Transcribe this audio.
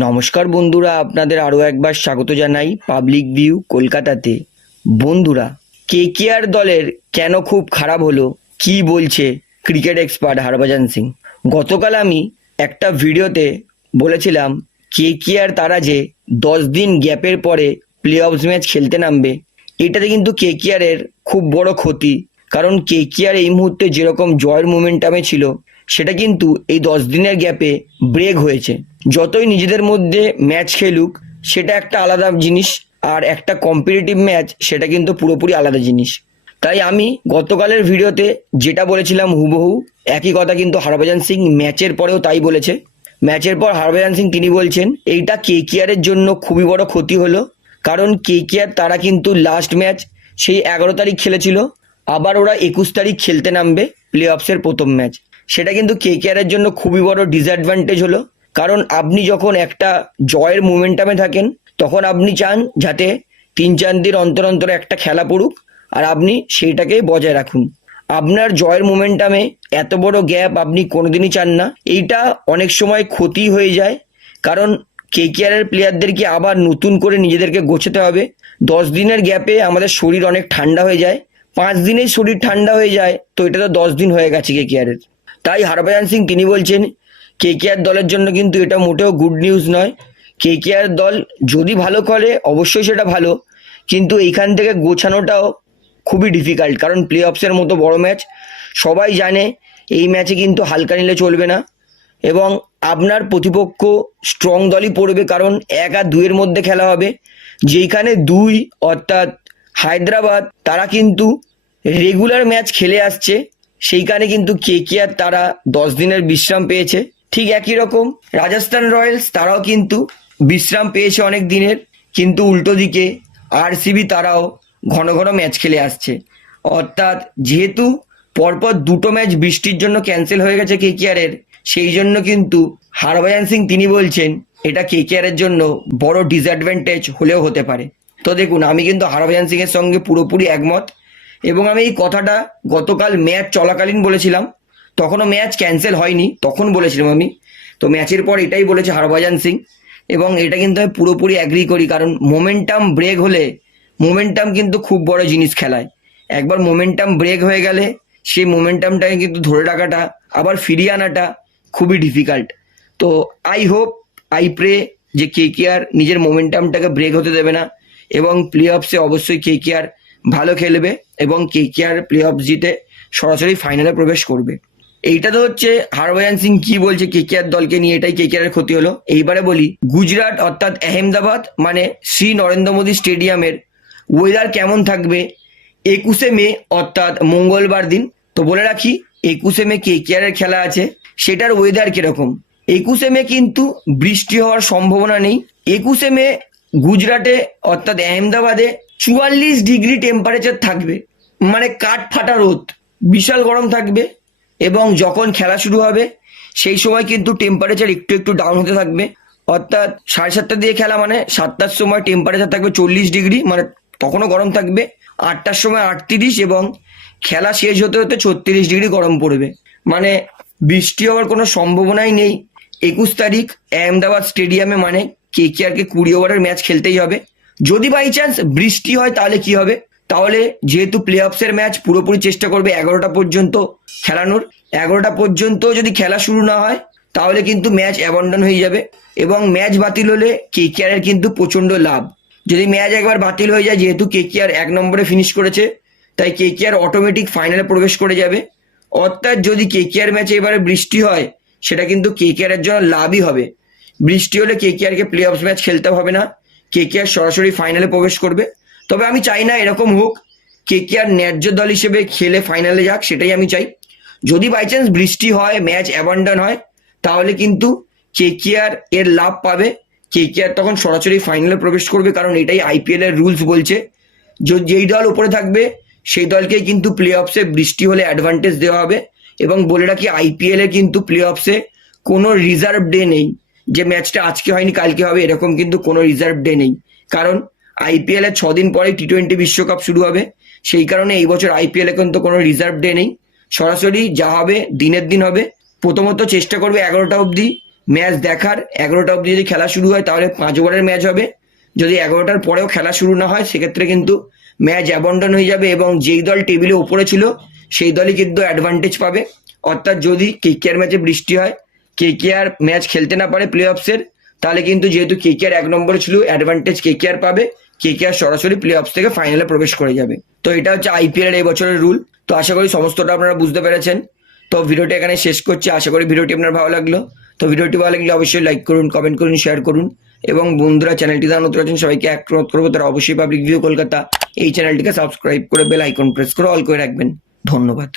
নমস্কার বন্ধুরা, আপনাদের আরও একবার স্বাগত জানাই পাবলিক ভিউ কলকাতাতে। বন্ধুরা কে কেকেআর দলের কেন খুব খারাপ হলো? কি বলছে ক্রিকেট এক্সপার্ট হরভজন সিং? গতকাল আমি একটা ভিডিওতে বলেছিলাম কে কেকেআর তারা যে দশ দিন গ্যাপের পরে প্লে অফ ম্যাচ খেলতে নামবে, এটাতে কিন্তু কে কেকেআরের খুব বড় ক্ষতি। কারণ কে কেকেআর এই মুহূর্তে যেরকম জয়ের মোমেন্টামে ছিল, সেটা কিন্তু এই দশ দিনের গ্যাপে ব্রেক হয়েছে। যতই নিজেদের মধ্যে ম্যাচ খেলুক, সেটা একটা আলাদা জিনিস আর একটা কম্পিটিটিভ ম্যাচ সেটা কিন্তু পুরোপুরি আলাদা জিনিস। তাই আমি গতকালের ভিডিওতে যেটা বলেছিলাম হুবহু, একই কথা কিন্তু হরভজন সিং ম্যাচের পরেও তাই বলেছে। ম্যাচের পর হরভজন সিং তিনি বলছেন, এইটা কেকেআরের জন্য খুবই বড় ক্ষতি হলো, কারণ কেকেআর তারা কিন্তু লাস্ট ম্যাচ সেই এগারো তারিখ খেলেছিল, আবার ওরা একুশ তারিখ খেলতে নামবে প্লে অফসের প্রথম ম্যাচ সেটা কিন্তু কেকেআরের জন্য খুবই বড় ডিসঅ্যাডভান্টেজ হলো কারণ আপনি যখন একটা জয়ের মোমেন্টামে থাকেন, তখন আপনি চান যাতে তিন চার দিন অন্তর অন্তর একটা খেলা পড়ুক আর আপনি সেইটাকে বজায় রাখুন। আপনার জয়ের মোমেন্টামে এত বড় গ্যাপ আপনি কোনোদিনই চান না। এইটা অনেক সময় ক্ষতি হয়ে যায়, কারণ কেকেআরের প্লেয়ারদেরকে আবার নতুন করে নিজেদেরকে গোছাতে হবে। দশ দিনের গ্যাপে আমাদের শরীর অনেক ঠান্ডা হয়ে যায়। পাঁচ দিনেই শরীর ঠান্ডা হয়ে যায়, তো এটা তো দশ দিন হয়ে গেছে কেকেআরের তাই হরভজন সিং তিনি বলছেন কেকেআর দলের জন্য কিন্তু এটা মোটেও গুড নিউজ নয়। কেকেআর দল যদি ভালো করে, অবশ্যই সেটা ভালো। কিন্তু এইখান থেকে গোছানোটাও খুবই ডিফিকাল্ট কারণ প্লে অফসের মতো বড় ম্যাচ সবাই জানে এই ম্যাচে কিন্তু হালকা নিলে চলবে না। এবং আপনার প্রতিপক্ষ স্ট্রং দলই পড়বে, কারণ এক আর দুইয়ের মধ্যে খেলা হবে। যেইখানে দুই, অর্থাৎ হায়দ্রাবাদ, তারা কিন্তু রেগুলার ম্যাচ খেলে আসছে। সেইখানে কিন্তু কে কে আর তারা দশ দিনের বিশ্রাম পেয়েছে। ঠিক একই রকম। রাজস্থান রয়্যালস, তারাও কিন্তু বিশ্রাম পেয়েছে অনেক দিনের। কিন্তু উল্টো দিকে আরসিবি তারাও ঘন ঘন ম্যাচ খেলে আসছে। অর্থাৎ যেহেতু পরপর দুটো ম্যাচ বৃষ্টির জন্য ক্যান্সেল হয়ে গেছে কেকেআরের, সেই জন্য কিন্তু হরভজন সিং তিনি বলছেন, এটা কেকেআরের জন্য বড় ডিসঅ্যাডভান্টেজ হলেও হতে পারে। তো দেখুন, আমি কিন্তু হরভজন সিং এর সঙ্গে পুরোপুরি একমত। এবং আমি এই কথাটা গতকাল ম্যাচ চলাকালীন বলেছিলাম। তখনও ম্যাচ ক্যান্সেল হয়নি, তখন বলেছিলাম আমি। তো ম্যাচের পর এটাই বলেছে হরভজন সিং। এবং এটা কিন্তু আমি পুরোপুরি অ্যাগ্রি করি, কারণ মোমেন্টাম ব্রেক হলে মোমেন্টাম কিন্তু খুব বড় জিনিস খেলায়। একবার মোমেন্টাম ব্রেক হয়ে গেলে সেই মোমেন্টামটাকে কিন্তু ধরে রাখাটা, আবার ফিরিয়ে আনাটা খুবই ডিফিকাল্ট তো আই হোপ আই প্রে যে কে কে আর নিজের মোমেন্টামটাকে ব্রেক হতে দেবে না, এবং প্লে অফসে অবশ্যই কে কে আর ভালো খেলবে, এবং কে কে আর প্লে অফ জিতে সরাসরি ফাইনালে প্রবেশ করবে। এইটা তো হচ্ছে হরভজন সিং কি বলছে কেকেআর দলকে নিয়ে, এটাই কেকেআর এর ক্ষতি হলো? এইবারে বলি, গুজরাট অর্থাৎ আহমেদাবাদ মানে শ্রী নরেন্দ্র মোদী স্টেডিয়ামের ওয়েদার কেমন থাকবে? একুশে মে, অর্থাৎ মঙ্গলবার দিন। তো বলে রাখি, একুশে মে কেকেআর এর খেলা আছে, সেটার ওয়েদার কীরকম? একুশে মে কিন্তু বৃষ্টি হওয়ার সম্ভাবনা নেই। একুশে মে গুজরাটে, অর্থাৎ আহমেদাবাদে চুয়াল্লিশ ডিগ্রি টেম্পারেচার থাকবে। মানে কাঠ ফাটা রোদ, বিশাল গরম থাকবে। এবং যখন খেলা শুরু হবে, সেই সময় কিন্তু টেম্পারেচার একটু একটু ডাউন হতে থাকবে। অর্থাৎ সাড়ে সাতটা দিয়ে খেলা মানে সাতটার সময় টেম্পারেচার থাকবে চল্লিশ ডিগ্রি মানে তখনও গরম থাকবে। আটটার সময় আটত্রিশ এবং খেলা শেষ হতে হতে ছত্রিশ ডিগ্রি গরম পড়বে। মানে বৃষ্টি হওয়ার কোনো সম্ভাবনাই নেই। একুশ তারিখ আহমেদাবাদ স্টেডিয়ামে মানে কে কে আর কে কুড়ি ওভারের ম্যাচ খেলতেই হবে। যদি বাই চান্স বৃষ্টি হয় তাহলে কি হবে? তাহলে যেহেতু প্লে অফসের ম্যাচ পুরোপুরি চেষ্টা করবে এগারোটা পর্যন্ত খেলানোর, এগারোটা পর্যন্ত যদি খেলা শুরু না হয়, তাহলে কিন্তু ম্যাচ অ্যাবন্ডন হয়ে যাবে এবং ম্যাচ বাতিল হলে কেকেআর এর কিন্তু প্রচণ্ড লাভ। যদি ম্যাচ একবার বাতিল হয়ে যায়, যেহেতু কে কেকেআর এক নম্বরে ফিনিশ করেছে, তাই কে কেকেআর অটোমেটিক ফাইনালে প্রবেশ করে যাবে। অর্থাৎ যদি কে কেকেআর ম্যাচে এবারে বৃষ্টি হয়, সেটা কিন্তু কেকেআর এর জন্য লাভই হবে। বৃষ্টি হলে কে প্লে অফ ম্যাচ খেলতে হবে না। কে কেকেআর সরাসরি ফাইনালে প্রবেশ করবে। তবে আমি চাই না এরকম হোক। কে কে আর ন্যায্য দল হিসেবে খেলে ফাইনালে যাক, সেটাই আমি চাই। যদি বাই চান্স বৃষ্টি হয় ম্যাচ অ্যাবান্ডন হয়, তাহলে কিন্তু কে কে আর এর লাভ পাবে। কে কে আর তখন সরাসরি ফাইনালে প্রবেশ করবে, কারণ এটাই আইপিএল এর রুলস বলছে। যেই দল উপরে থাকবে, সেই দলকেই কিন্তু প্লে অফসে বৃষ্টি হলে অ্যাডভান্টেজ দেওয়া হবে। এবং বলে রাখি আইপিএল এ কিন্তু প্লে অফসে কোনো রিজার্ভ ডে নেই। যে ম্যাচটা আজকে হয়নি, কালকে হবে, এরকম কিন্তু কোনো রিজার্ভ ডে নেই। কারণ আইপিএল এর ছদিন পরে টি টোয়েন্টি বিশ্বকাপ শুরু হবে। সেই কারণে এই বছর আইপিএল এ কিন্তু কোনো রিজার্ভ ডে নেই। সরাসরি যা হবে দিনের দিন হবে। প্রথমত চেষ্টা করবে এগারোটা অবধি ম্যাচ দেখার। এগারোটা অবধি যদি খেলা শুরু হয় তাহলে পাঁচ ওভারের ম্যাচ হবে। যদি এগারোটার পরেও খেলা শুরু না হয় সেক্ষেত্রে কিন্তু ম্যাচ অ্যাবন্ডন হয়ে যাবে এবং যেই দল টেবিলে উপরে ছিল সেই দলই কিন্তু অ্যাডভান্টেজ পাবে। অর্থাৎ যদি কেকেআর ম্যাচে বৃষ্টি হয় কেকেআর ম্যাচ খেলতে না পারে প্লে অফসের তাহলে কিন্তু যেহেতু কে কেকেআর এক নম্বরে ছিল অ্যাডভান্টেজ কে কেকেআর পাবে কে কেকেআর সরাসরি প্লে অফস থেকে ফাইনালে প্রবেশ করে যাবে। তো এটা হচ্ছে আইপিএল এর এই বছরের রুল তো আশা করি সমস্তটা আপনারা বুঝতে পেরেছেন। তো ভিডিওটি এখানে শেষ করছি। আশা করি ভিডিওটি আপনার ভালো লাগল। তো ভিডিওটি ভালো লাগলে অবশ্যই লাইক করুন কমেন্ট করুন শেয়ার করুন। এবং বন্ধুরা চ্যানেলটি যারা নতুন আছেন, সবাইকে এক অনুরোধ করব। তারা অবশ্যই পাবলিক ভিউ কলকাতা, এই চ্যানেলটিকে সাবস্ক্রাইব করে বেল আইকন প্রেস করে অল করে রাখবেন। ধন্যবাদ।